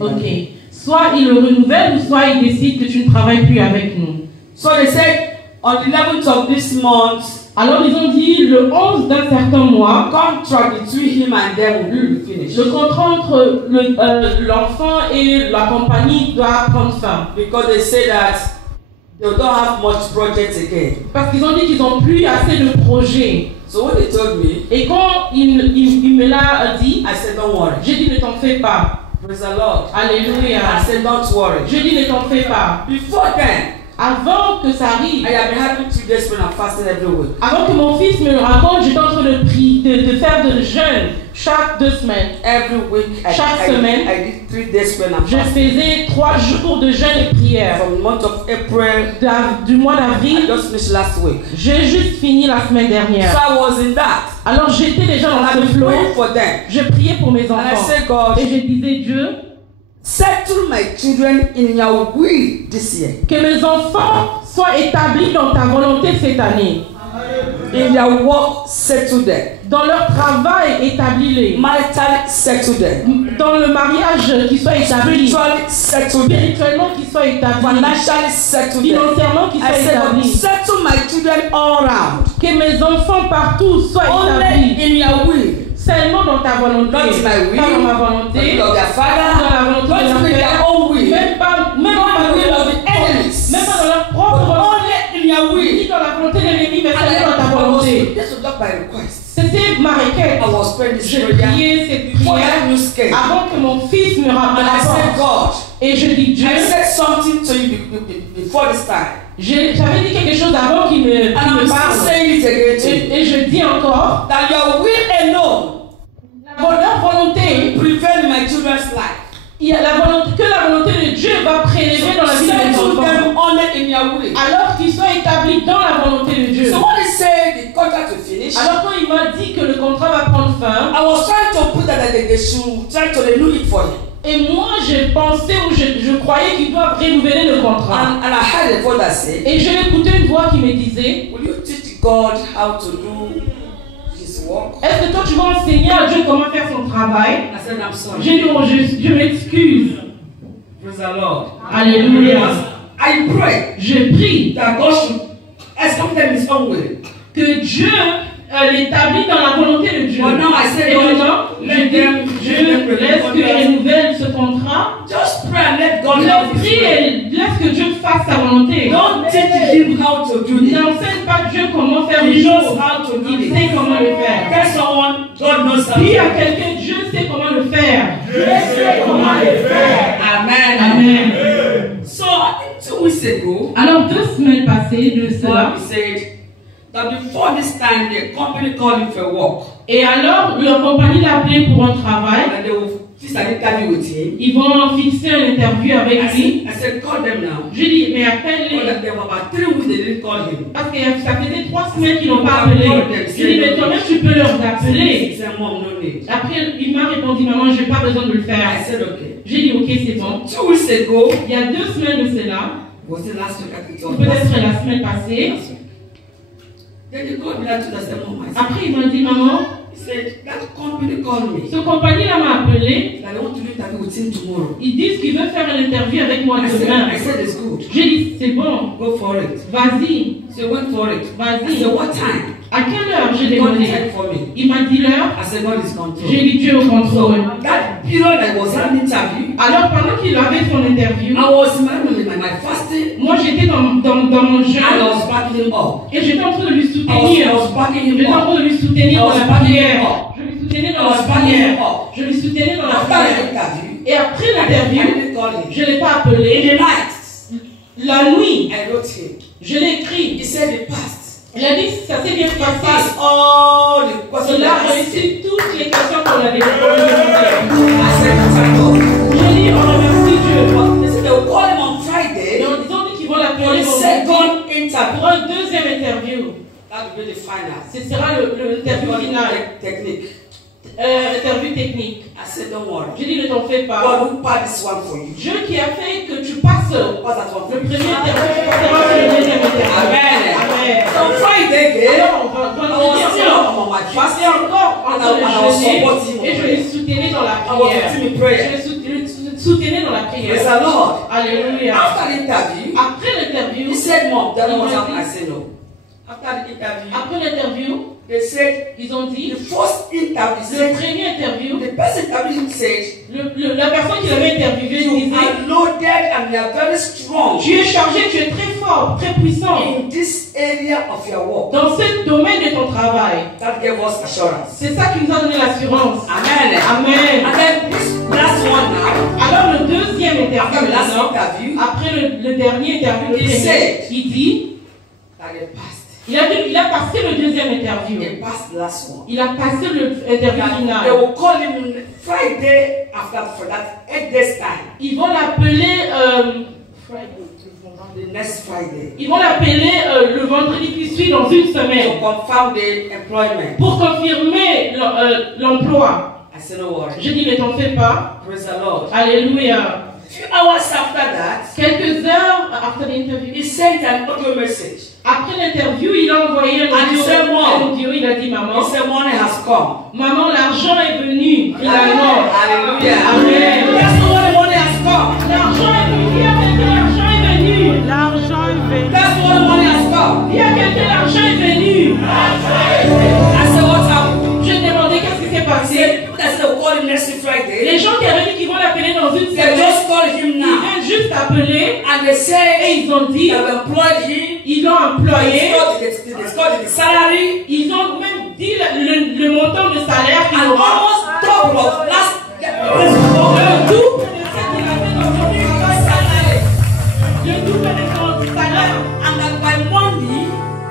Ok. Soit il le renouvelle ou soit il décide que tu ne travailles plus avec nous. So they said on the 11th of this month. Alors ils ont dit le 11 d'un certain mois. Contract between him and them will be finished. Le contrat entre l'enfant et la compagnie doit prendre fin. Because they say that they don't have much projects again. Parce qu'ils ont dit qu'ils n'ont plus assez de projets. So when they told me, et quand il me l'a dit, I said don't worry. J'ai dit ne t'en fais pas. Praise the Lord. Alléluia. I said don't worry. J'ai dit ne t'en fais pas. Before then, avant que ça arrive, I have been having 2 days when I'm fasting every week. Avant que mon fils me le raconte, j'étais en train de faire de jeûne chaque 2 semaines. Every week, chaque semaine, I did 3 days when I'm je fasting. faisais 3 jours de jeûne et prière. From the month of April, du mois d'avril, I just finished last week. J'ai juste fini la semaine dernière. So I was in that. Alors j'étais déjà dans ce flow. Je priais pour mes enfants. And I said, God, et je disais, Dieu, settle my children in your will this year. Que mes enfants soient établis dans ta volonté cette année. In their work, settle them. Dans leur travail, établis-les. Maritally, settle them. Dans le mariage, qu'ils soient établis. Spiritually, settle them. Spirituellement, qu'ils soient établis. Financially, settle them. Financièrement, qu'ils soient établis. Settle my children all around. Que mes enfants partout soient établis. Only in your will. Seulement dans ta volonté. Not my will. Pas dans ma volonté. Not their father. Dans la volonté de leur père. Même pas the will of the enemies. Même pas dans leur propre volonté. Only in your will. Ni dans la volonté de l'ennemi, mais seulement dans ta volonté. This was not my request. C'était ma requête. I was praying this Je priais cette prière avant que mon fils me rappelle la porte. Et je dis Dieu. I said something to you before this time. J'avais dit quelque chose avant qu'il me parle. Et je dis encore. That your will alone. Leur volonté prevail in my children's life. Il y a la volonté, que la volonté de Dieu va prélever dans la vie de mes enfants. Alors qu'ils soient établis dans la volonté de Dieu. So when he said the contract will finish, alors quand il m'a dit que le contrat va prendre fin, I was trying to put that they should try to renew it for him. Et moi j'ai pensé ou je croyais qu'ils doivent renouveler le contrat. And I heard a voice that said, et j'ai écouté une voix qui me disait, will you teach God how to do? Est-ce que toi tu vas enseigner à Dieu comment faire son travail? I said, I'm sorry. J'ai dit, oh, je m'excuse. Praise the Lord. Alléluia. I pray. Je prie that God should establish His own will. Que Dieu l'établit dans la volonté de Dieu. But now I said, et maintenant, je dis, Dieu laisse qu'il renouvelle ce contrat. Just pray and let God help you. Prie et laisse que Dieu fasse sa volonté. Don't teach him how to do it. N'enseigne pas Dieu comment faire les choses. Il sait comment le faire. Tell someone, God knows how to do it. Dis à quelqu'un, Dieu sait comment le faire. Dieu sait comment le faire. Amen. Amen. So I think 2 weeks ago, alors 2 semaines passées de cela, he said that before this time the company called him for work. Et alors la compagnie l'a appelé pour un travail. And they will fix an interview with him. Ils vont fixer une interview avec lui. I said, call them now. Je dis, mais appelle-les. There were about 3 weeks they didn't call him. Parce que ça faisait 3 semaines qu'ils n'ont pas appelé. Je dis, mais toi-même tu peux leur appeler. He said, Mom, no need. Après, il m'a répondu, maman, j'ai pas besoin de le faire. I said, okay. J'ai dit, ok, c'est bon. 2 weeks ago, il y a 2 semaines de cela. Was it last week? I think it was. Peut-être la semaine passée. Then he called me that to the Mom. Après, il m'a dit, maman. He said, that company called me. Ce compagnie-là m'a appelé. That they want to do interview with him tomorrow. Ils disent qu'ils veulent faire une interview avec moi demain. I said, it's good. J'ai dit, c'est bon. Go for it. Vas-y. So he went for it. Vas-y. I said, what time? À quelle heure j'ai demandé? Il m'a dit l'heure. I said, God is control. J'ai dit Dieu au contrôle. So, that period I was having interview. Alors pendant qu'il avait son interview, I was my fasting. Moi j'étais dans mon jeûne. I was backing him up. Et j'étais en train de lui soutenir. I was backing him up. J'étais en train de lui soutenir dans la prière. Je lui soutenais dans la prière. Je lui soutenais dans la prière. Et après l'interview, je ne l'ai pas appelé. La nuit, je l'ai écrit. He said he passed. Il a dit ça s'est bien passé. Il a réussi toutes les questions qu'on avait posées. J'ai dit on remercie Dieu. They will call him on Friday. Et on disant qu'ils vont l'appeler pour un deuxième interview. That will be the final. Ce sera l'interview final. Technique. Interview technique. I said, don't worry. J'ai dit ne t'en fais pas. God will pass this one for you. Dieu qui a fait que tu passes le premier interview, tu passeras sur le deuxième interview. Amen. Amen. on Friday, Alors, vendredi encore en train de jeûner et je le soutenais dans la prière. Je le soutenais dans la prière. Praise the Lord. Alléluia. After the interview, Après l'interview, he said, Mom, tell me what happened. I said, no. After the interview, après l'interview, they said, ils ont dit, the first interview, le premier interview, the person interviewing said, la personne qui l'avait interviewé you disait, are loaded and you are very strong tu es chargé, tu es très fort, très puissant in this area of your work. dans ce domaine de ton travail. That gave us assurance. C'est ça qui nous a donné l'assurance. Amen. Amen. And then this last one now, Alors le deuxième after the last interview, interview, après le dernier interview, le He premier, said il dit, that they passed. il a passé le deuxième interview. They passed the last one. Il a passé l'interview They finale. will call him Friday after for that 8 days time. Ils vont l'appeler The next Friday. ils vont l'appeler le vendredi qui suit dans une To semaine confirm the employment. pour confirmer l'emploi. I said, no worry. Je dis, ne t'en fais pas. Praise the Lord. Alléluia. Few hours after that, Quelques heures après l'interview, he sent an audio message. après l'interview, il a envoyé un audio. Il a dit, maman, He said, money has come. maman, l'argent est venu. Finalement. Hallelujah. Amen. That's why the money has come. L'argent est venu. L'argent est venu. L'argent est venu. That's why the money has come. Il y a quelqu'un, l'argent est venu. I said, what happened? Je demandais qu'est-ce qui s'est He passé. said, people that said they'll call him next Friday, Les gens qui avaient dit qu'ils vont l'appeler dans une they semaine, just call him ils now. viennent juste appeler And they et say ils ont dit, they've employed him. ils l'ont employé, They scored the salary ils ont même dit le montant de salaire qu'il and aura. almost double of last Le double de ce qu'il avait dans son travail. Le double de son salaire. and that by Monday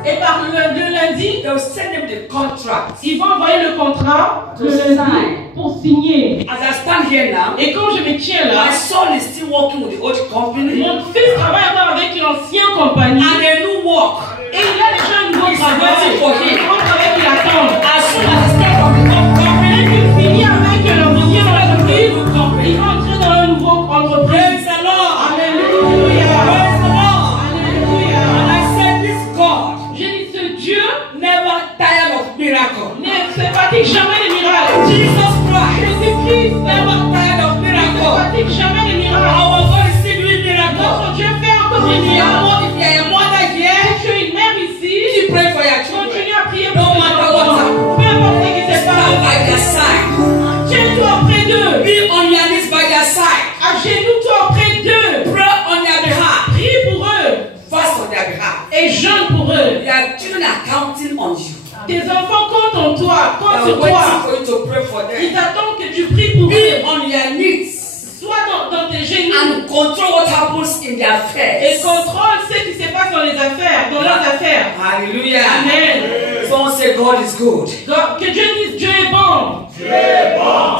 Et par le lundi, they will send him the contract. ils vont envoyer le contrat To le lundi sign. pour signer. As I stand here now, Et quand je me tiens my là, son is still working with the old company mon fils travaille encore avec l'ancienne compagnie and a new work. et il a déjà un nouveau He's travail. waiting for him. Un travail qui l'attend. As soon as he starts from the old Dès company, qu'il finit avec l'ancienne entreprise, il va entrer dans un nouveau entreprise. praise the Lord. Alléluia. Praise the Lord. Alléluia. And I said, this God J'ai dit, ce Dieu never tired of miracle. ne se fatigue jamais des miracles. Jesus Christ Jésus-Christ never tired of ne se miracle. fatigue jamais des miracles. Our God is still doing miracles. Notre Dieu fait encore des If you miracles. are a mother here, Si tu es une mère ici, keep praying for your children. continue à prier No pour tes matter what enfants. happens. Peu importe ce qui se Stand passe. by their side. Tiens-toi auprès d'eux. Be on your knees by their side. Agenouille-toi auprès d'eux. Pray on their behalf. Prie pour eux. Fast on their behalf. Et jeûne pour eux. Your children are counting on you. Tes enfants comptent en toi. They Comptent are sur waiting toi. for you to pray for Ils them. attendent que tu pries pour eux. Be on your knees Sois dans tes genoux. and control what happens in their Et affairs. contrôle ce qui se passe dans les affaires, dans leurs affaires. Hallelujah. Amen. Someone say God is good. Que Dieu dise Dieu est bon.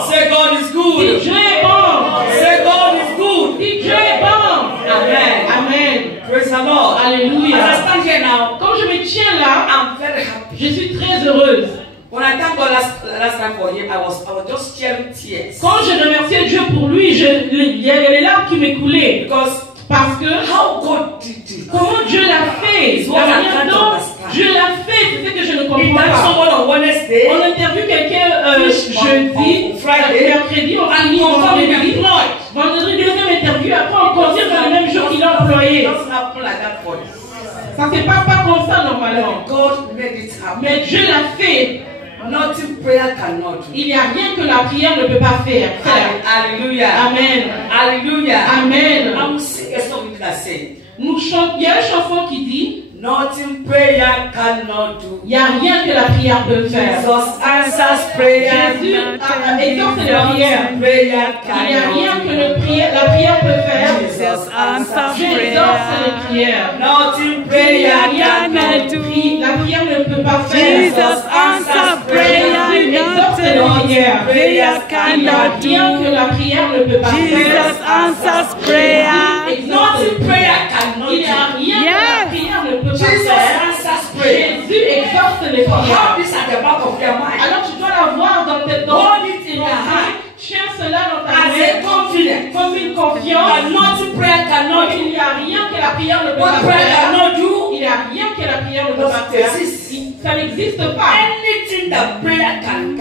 Say God is Dis good. Dieu est bon. Say God is good. Dis Dieu est bon. Amen. Amen. Praise the Lord. As I Alléluia. stand here now, Quand je me tiens là, I'm very happy. je suis très heureuse. When I thank God last time for him, I was just sharing tears. Quand je remerciais Dieu pour lui, il y a les larmes qui m'écoulaient. Because Parce que how God did it. comment Dieu l'a fait, It's la what I manière can't dont understand. Dieu l'a fait, c'est ce que je ne He comprends met pas. someone on Wednesday On interviewe quelqu'un jeudi, on Friday, mercredi, on and finit confirm him vendredi. employed. Vendredi, deuxième interview, après on confirme dans le même jour qu'il a employé. It doesn't happen like that for you. Ça ne se passe pas comme ça normalement. God made it happen. Mais Dieu l'a fait. Nothing prayer cannot do. Il n'y a rien que la prière ne peut pas faire. Hallelujah. Amen. Hallelujah. Amen. I'm singing a song that says, Nous chantons, il y a une chanson qui dit, nothing prayer cannot do. il n'y a rien que la prière peut faire. Jesus answers prayer. Jésus exauce les prières. Prayer Il n'y a cannot rien do. que la prière peut faire. Jesus answers Dieu prayer. exauce les prières. Nothing Il n'y a prayer rien cannot que do. la prière ne peut pas faire. Jesus answer prayer, Jésus exauce les prières. prayer Il n'y a cannot rien que do. la prière ne peut pas Jesus faire. answers prayer. Nothing prayer cannot Il n'y a do. rien que la prière ne peut pas Jesus faire. answers prayer. Jésus exauce les So prières. have this at the back of your mind. Alors tu dois l'avoir dans tes dents. Hold it in your hand Tiens cela dans ta as a main confidence comme une that confiance. nothing prayer cannot do. Il n'y a rien que la prière ne peut What pas prayer faire. cannot do, Il n'y a rien que la prière ne peut pas faire, ça n'existe pas. Anything that prayer can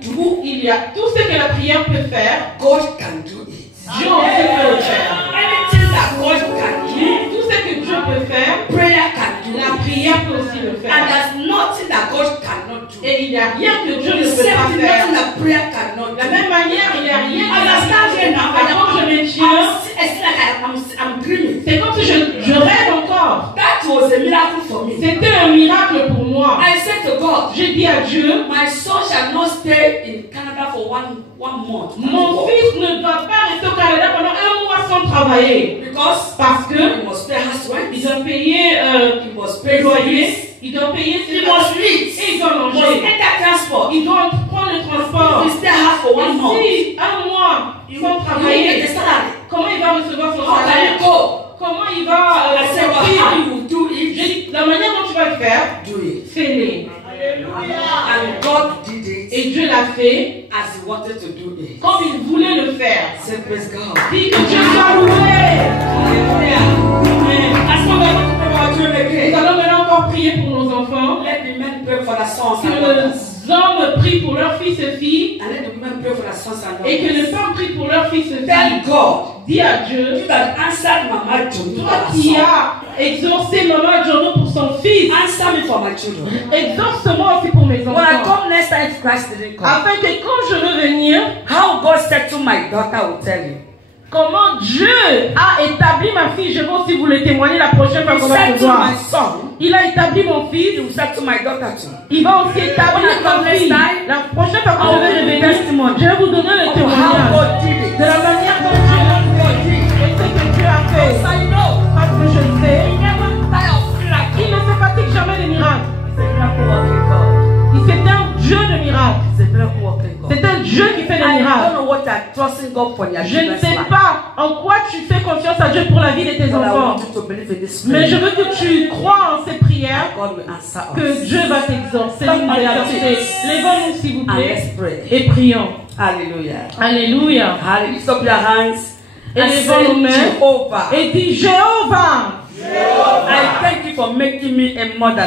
do, Il y a tout ce que la prière peut faire, God can do it. Dieu aussi peut le faire. Anything that God can do, Tout ce que Dieu peut faire, prayer can do la it. prière peut aussi le And faire. there's nothing that God cannot do. Et il n'y a rien que Dieu ne The peut same pas thing, faire. nothing that prayer cannot De la do. même manière, il n'y a rien que Understand here now. Quand je me tiens, It's like I'm dreaming. c'est comme si je rêve encore. That was a miracle for me. C'était un miracle pour moi. I said to God, J'ai dit à Dieu, my son shall not stay in Canada for one month. mon fils ne doit pas rester au Canada pendant un mois sans travailler. Because Parce que he must pay house rent. ils ont payé He must pay le for loyer, this. ils doivent payer He ses must eat. et ils doivent He must manger. enter transport. Ils doivent prendre le transport. He stay house for 1 month. Si un mois sans He will get travailler, the salary. comment il va recevoir son How can salaire? you go? Comment il va I said, well, sortir? how you will do J'ai it? dit, la manière dont tu vas le faire, Do it. fais-le. And God did it Et Dieu l'a fait as He wanted to do it. comme il voulait le faire. Say praise God. Dis que Dieu soit loué. Hallelujah. That's not what to pray for children Nous again. allons maintenant encore prier pour nos enfants. Let the men pray for their sons Que and daughters. les hommes prient pour leurs fils et filles. And let the women pray for their sons and Et que les daughters. femmes prient pour leurs fils et Tell filles. God. Dis à Dieu, You that answered Mama Johnny for toi her qui son. as exaucé Maman Jono pour son fils, Answer me for my children. exauce-moi aussi pour mes When I enfants. come next time, if Christ didn't come, Afin que quand je veux venir, how God said to my daughter, I will tell you. comment Dieu a établi ma fille, je vais aussi vous le témoigner la prochaine fois He qu'on va said se to voir. my son, Il a établi mon He fils, will say to my daughter too. il va aussi établir ma fille. La prochaine fois qu'on vais revenir, je vais vous donner le Of how témoignage God did it. de la manière dont Dieu l'a fait et ce que Dieu a fait. So you know, Parce que je sais, He never tire of miracle. il ne se fatigue jamais des miracles. He's a miracle working God. C'est un Dieu de miracles. He's a miracle working God. C'est un Dieu qui fait des I don't miracles. know what you're trusting God for in your Je ne children's sais life. pas en quoi tu fais confiance à Dieu pour la vie de tes But I enfants. want you to believe in this Mais je prayer. veux que tu crois en ces prières, God will answer us. que Dieu va t'exaucer. Lèvons-nous s'il vous And plaît let's pray. et prions. Hallelujah. Alléluia. Hallelujah. Lift up your hands and Élevons nos say, mains Jehovah, et dis Jéhovah, I thank you for making me a mother.